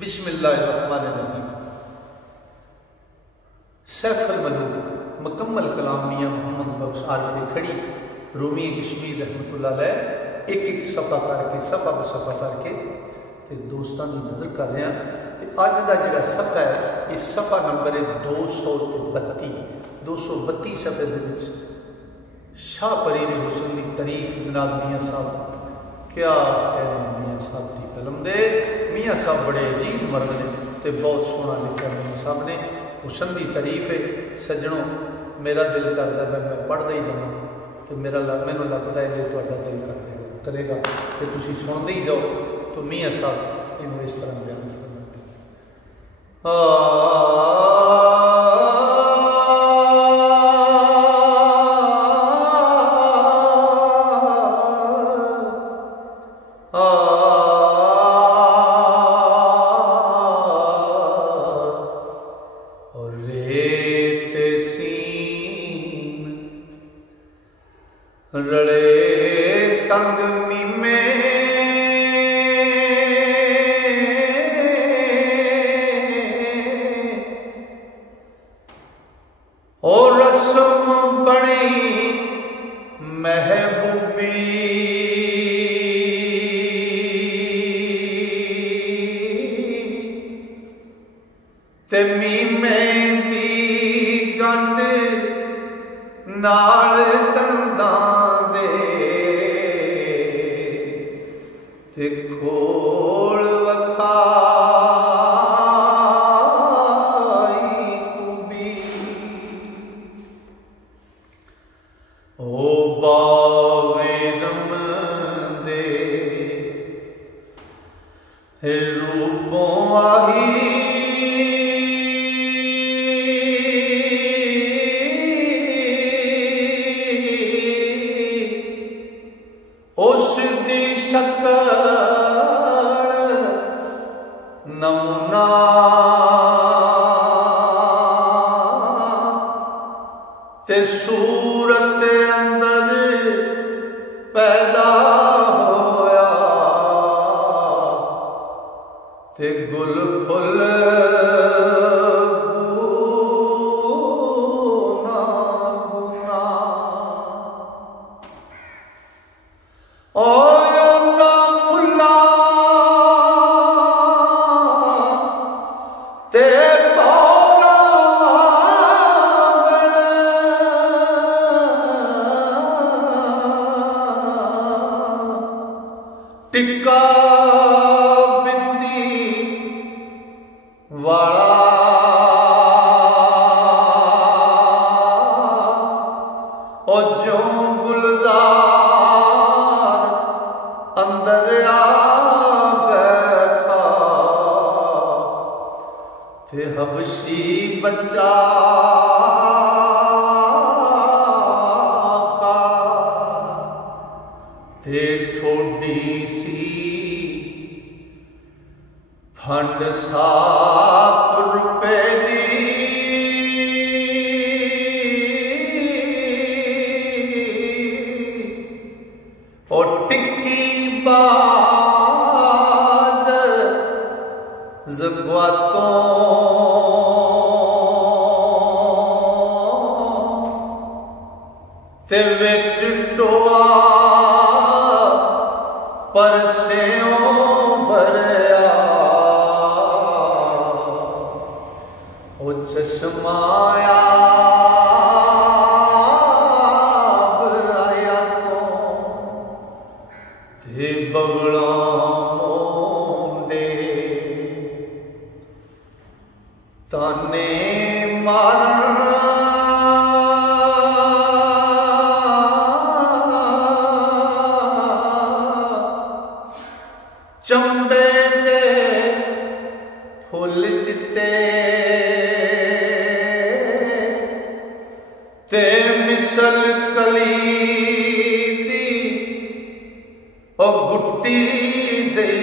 बिस्मिल्लाहिर्रहमानिर्रहीम। सैफुल मलूक मुकम्मल कलाम मियाँ मोहम्मद बख्श आरिफ खड़ी रूमी कश्मीर रहमतुल्लाह अलैह एक एक सफ़ा करके सफ़ा ब सफ़ा करके ते दोस्तों की नज़र कर रहे हैं। अज का जोड़ा सफ़ा है ये सफ़ा नंबर है 232 सफ़े के शाह फरीद हुसैन की तारीफ जनाब मियाँ साहब क्या कहना मियाँ साहब की कलम दे। मियाँ साहब बड़े अजीब मर्द ने तो बहुत सोहना लिखा मियाँ साहब ने हुसन की तारीफ है। सज्जनों मेरा दिल करता है मैं पढ़ता ही जाऊँ तो मैनू लगता है जो दिल करेगा तो तुम सुनते ही जाओ। तो मियाँ साहब इन्हों इस तरह बयान रड़े संग मीमे और रस्म बड़ी महबूबी ते मीमे दी गंढ नाल ते खोल वखाई खूबी ओ बावेरम दे रूपों आई उस दी शक्ल नमूना ते सूरत अंदर पैदा होया ते गुल फुल गुना गुना टिक्का बिंदी वाला और जो गुलजार अंदर आ बैठा थे हबशी बच्चा ते ठोडी सी फंड साफ रुपए दी और टिक्की बाज ज़ग़्वातों ते विच टोआ परसेओं भरया ओ चश्माया आया तो ते बगड़ा मोंडे ताने मारना चंबे दे फुल चिट्टे ते मिसल कली दी ओ गुट्टी दई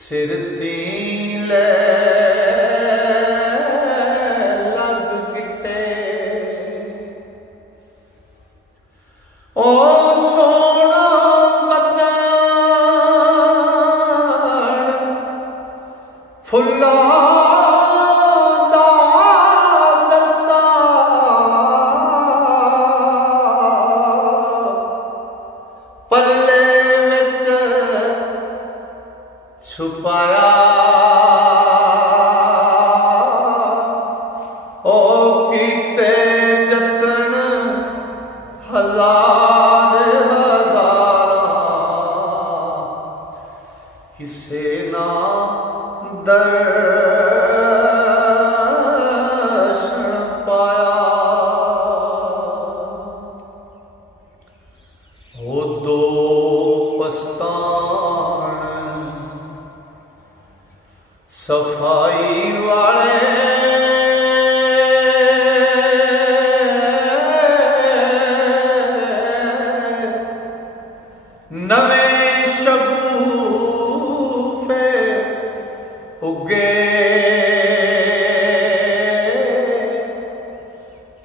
सिर ती ले लग गिटे ओ सोना बता फुल्लां दा दस्ता पल्ले विच छुपाया ओ कीते जतन हजार किसे ना दर्शन पाया। ओ दो पस्तान सफाई वाले नवे शगुफे उगे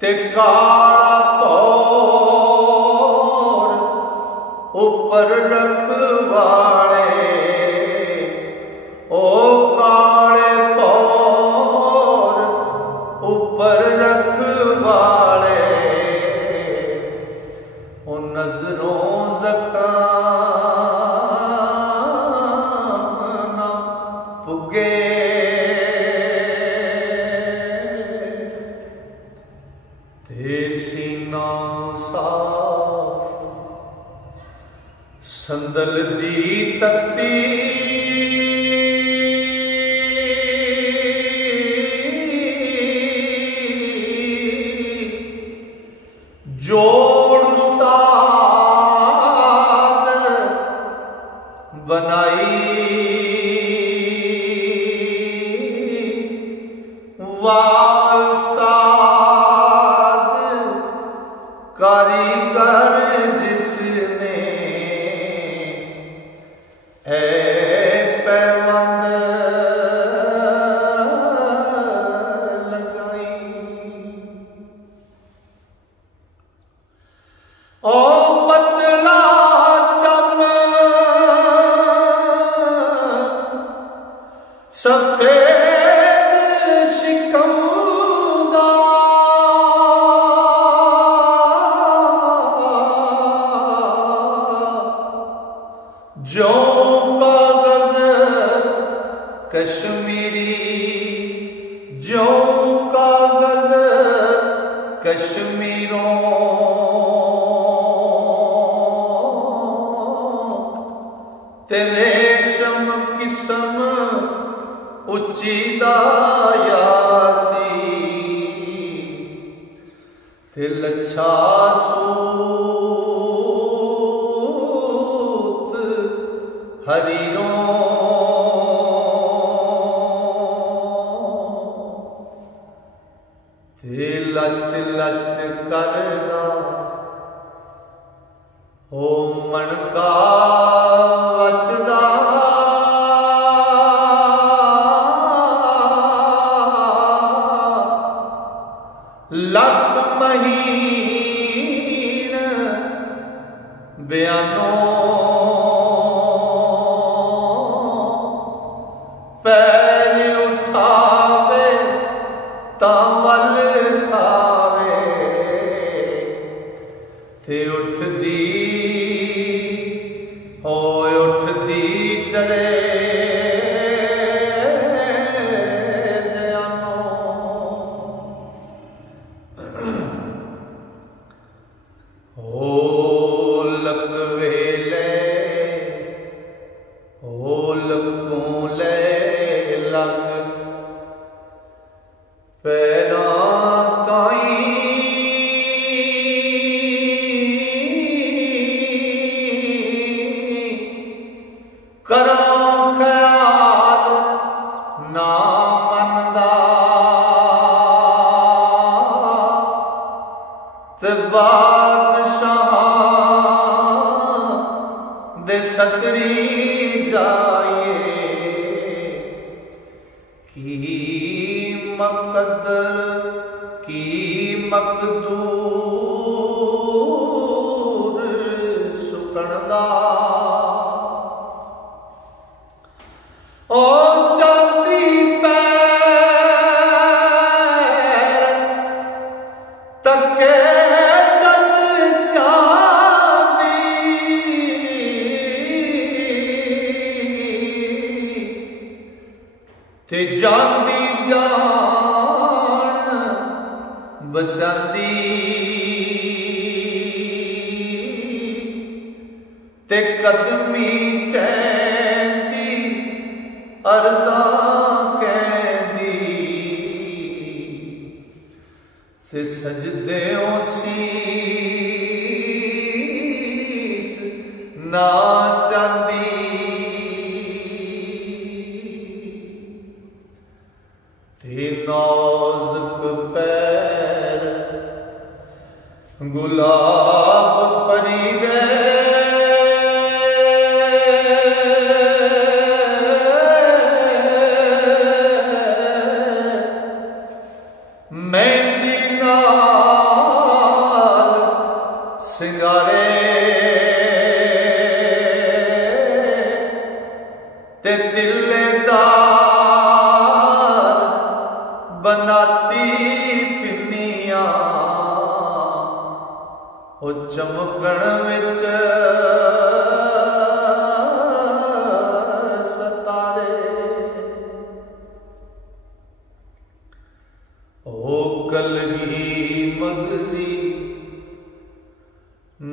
ते काला पौर ऊपर रखवाले ओ काले पौर ऊपर रखवाले ओ नजरों ज़ख़्म ना पुगे ते सीना साफ संदल दी तख्ती जोड़ उस्ताद बनाई वाह उस्ताद कारीगर जिसने ऐ पैबंद लगाई। ओ पतला चम सफेद शिकम दा जो कागज कश्मीरी जो कागज कश्मीरों ते रेशम किस्म उच्ची दायासी ते लच्छा सूत हरीरों ते लच लच करगा ओ मणका वचदा लख महीन बयानों पैर उठावे तावल खावे ते उठदी होय उठदी डरे बादशाह दे सकरी जाइए की मकदर की मकदूर सुकणदा ओ चांदी ते जांदी जान बचांदी ते कदमी कहती अर्जा कहती से सजदे शीस ना चांदी ते नाजुक पैर गुलाब परी दे मेहंदी नाल सिंगारे ते तिल्लेदार बनाती पिन्नियां ओ चमकण विच सतारे ओ कलगी मगजी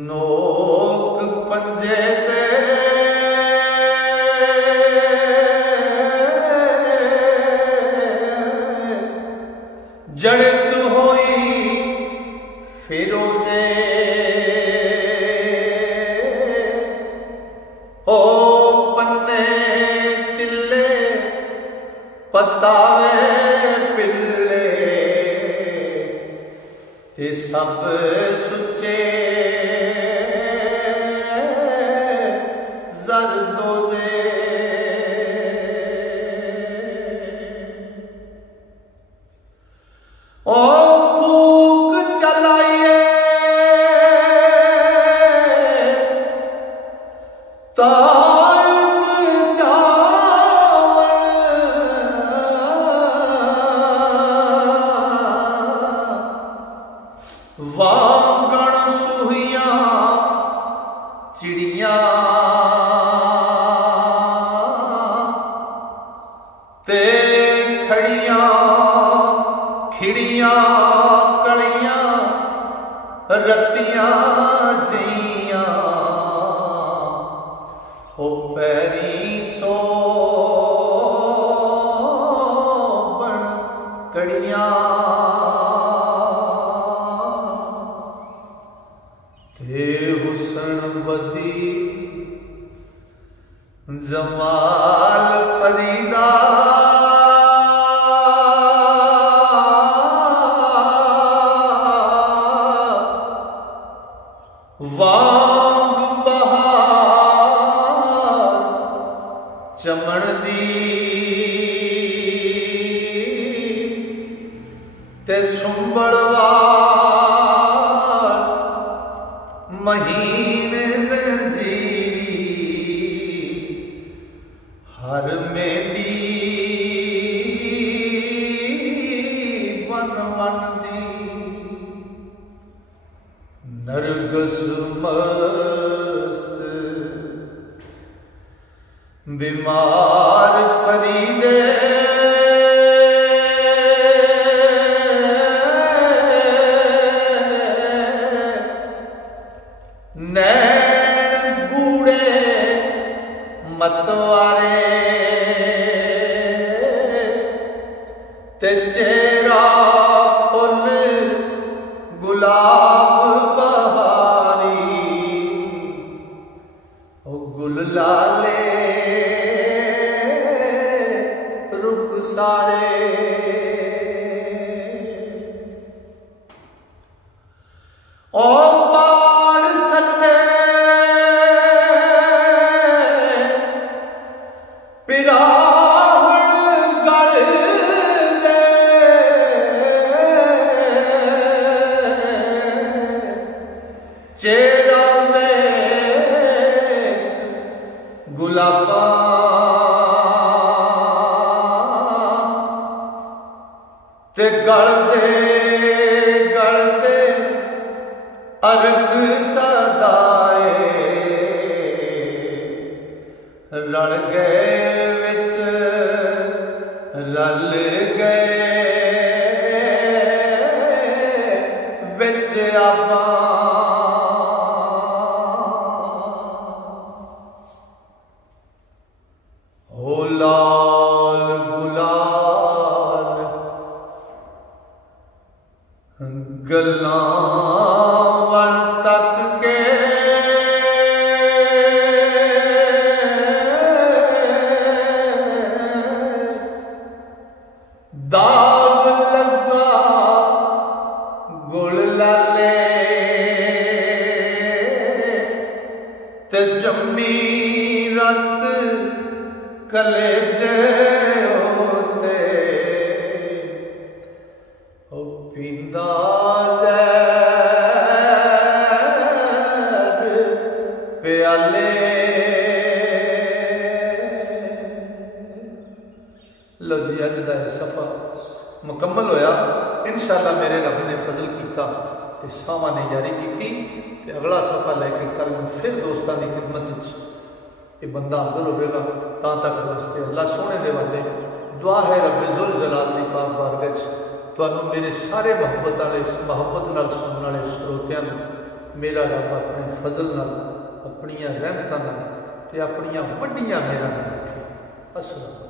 नोक पंजे ते जड़त होई फिरोजे ओ पन्ने तिल्ले पतावे पिल्ले ते सब सुचे जरदोजे ओ फूक चलाइए तायत जावन वांगण सुहिया चिड़िया ते खड़िया खिड़िया कलियां रतियां जिया हो पैरी सो बन कड़ियां ते हुसन बदी जमाल परीदा वांग बहार चमन दी ते सुंबड़वार महीने जंजीरी हर मेडी वन वन दी नरगस मस्त बीमार परी दे नैन बूढ़े मतवारे ते चेहरा फुल गुलाब गुल लाले रुख सारे ओ बाण सटे पिराहण गल दे चेहरा में गुलाबा ते गल दे अर्क सदाए रल गए विच लल गए बिच आबा हो लाल गुलाल गल्लां वण तक के दाग लगा गुल लाले ते जम्मी रत कलेजे होते ओ पींदा ज़हर प्याले। लो जी अज का सफ़र मुकम्मल होया। इंशाअल्लाह मेरे रब ने फजल किया ते सावा ने जारी की। अगला सफ़र लैके कल फिर दोस्तों की खिदमत ये बंदा हाजिर होगा। ता तक वास्ते अल्लाह सोने दे वाले दुआ है रब्बे जुल जलाल दी पाक बारगाह च तुहानू मेरे सारे मुहब्बत नाल सुनने वाले श्रोतियां मेरा रब अपने फजल नाल अपनियां रहमतां नाल ते अपनियां वड्डियां मेहरां नाल रखे। अस्सलाम।